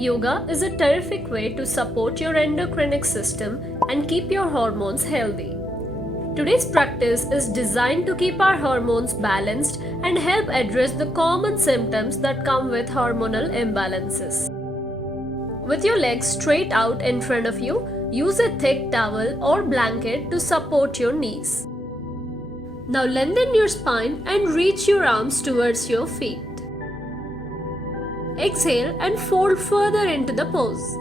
Yoga is a terrific way to support your endocrine system and keep your hormones healthy. Today's practice is designed to keep our hormones balanced and help address the common symptoms that come with hormonal imbalances. With your legs straight out in front of you, use a thick towel or blanket to support your knees. Now lengthen your spine and reach your arms towards your feet. Exhale and fold further into the pose.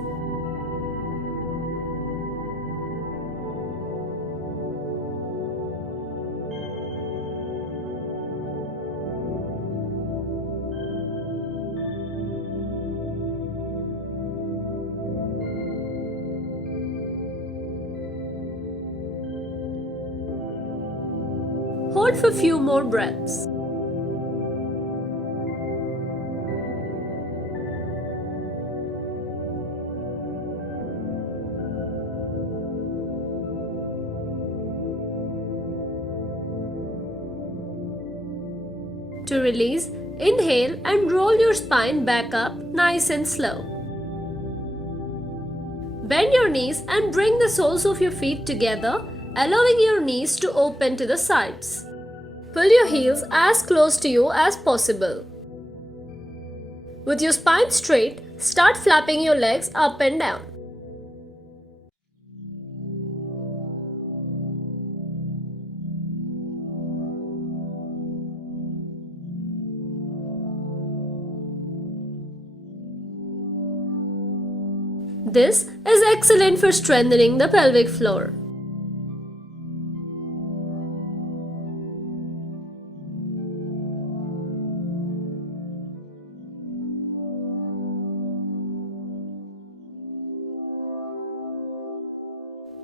Hold for a few more breaths. To release, inhale and roll your spine back up nice and slow. Bend your knees and bring the soles of your feet together, allowing your knees to open to the sides. Pull your heels as close to you as possible. With your spine straight, start flapping your legs up and down. This is excellent for strengthening the pelvic floor.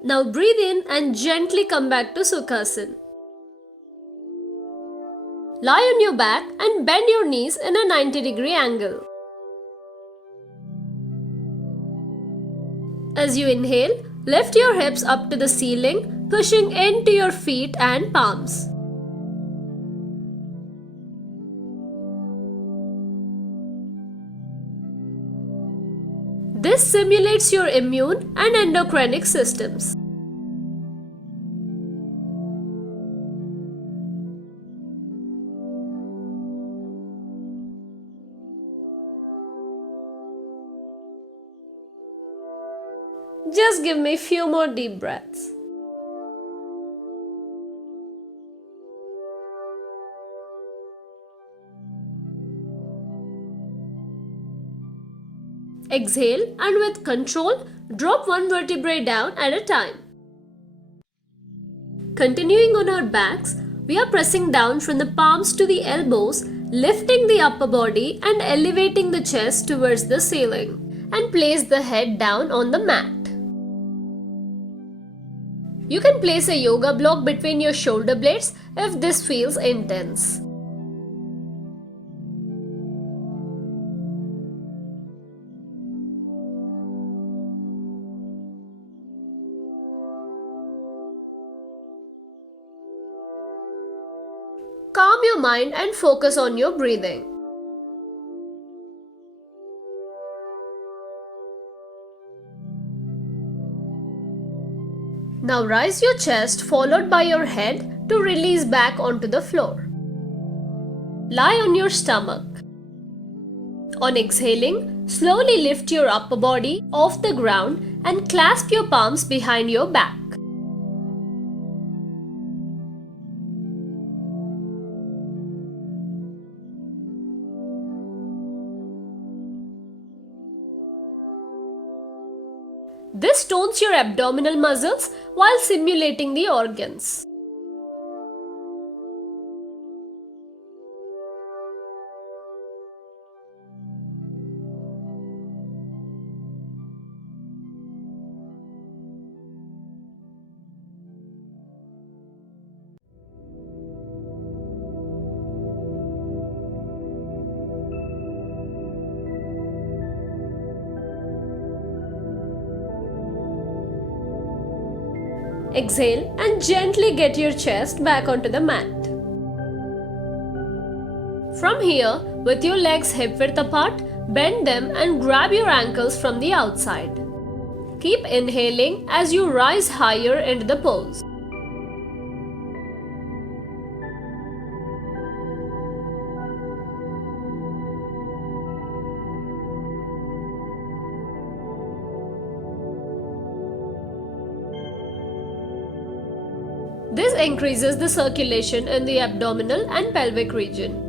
Now breathe in and gently come back to Sukhasana. Lie on your back and bend your knees in a 90-degree angle. As you inhale, lift your hips up to the ceiling, pushing into your feet and palms. This simulates your immune and endocrine systems. Just give me a few more deep breaths. Exhale and with control, drop one vertebrae down at a time. Continuing on our backs, we are pressing down from the palms to the elbows, lifting the upper body and elevating the chest towards the ceiling, and place the head down on the mat. You can place a yoga block between your shoulder blades if this feels intense. Calm your mind and focus on your breathing. Now rise your chest followed by your head to release back onto the floor. Lie on your stomach. On exhaling, slowly lift your upper body off the ground and clasp your palms behind your back. This tones your abdominal muscles while simulating the organs. Exhale and gently get your chest back onto the mat. From here, with your legs hip width apart, Bend them and grab your ankles from the outside. Keep inhaling as you rise higher into the pose. This increases the circulation in the abdominal and pelvic region.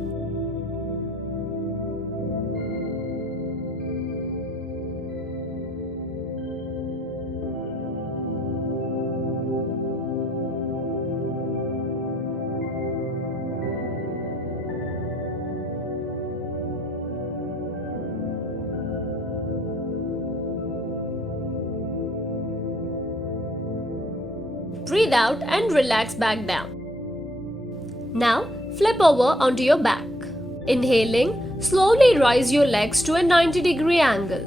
Breathe out and relax back down. Now, flip over onto your back. Inhaling, slowly rise your legs to a 90-degree angle.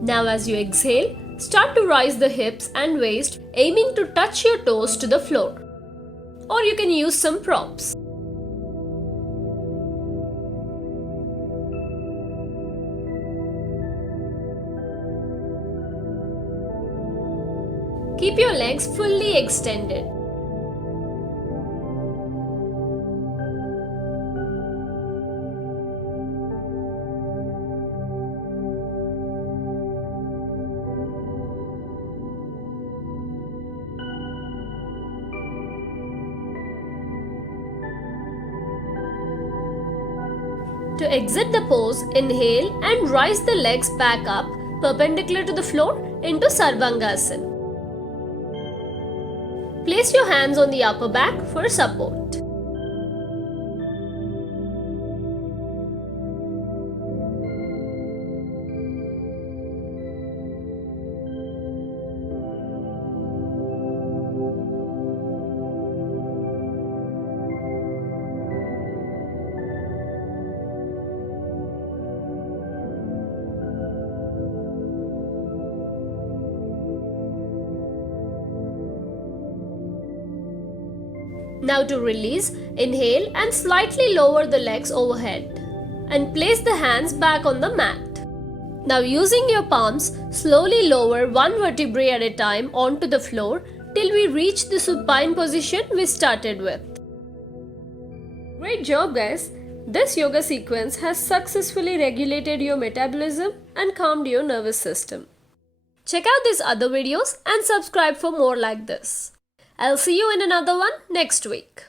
Now as you exhale, start to rise the hips and waist, aiming to touch your toes to the floor. Or you can use some props. Keep your legs fully extended. To exit the pose, inhale and rise the legs back up, perpendicular to the floor, into Sarvangasana. Place your hands on the upper back for support. Now to release, inhale and slightly lower the legs overhead and place the hands back on the mat. Now using your palms, slowly lower one vertebrae at a time onto the floor till we reach the supine position we started with. Great job guys! This yoga sequence has successfully regulated your metabolism and calmed your nervous system. Check out these other videos and subscribe for more like this. I'll see you in another one next week.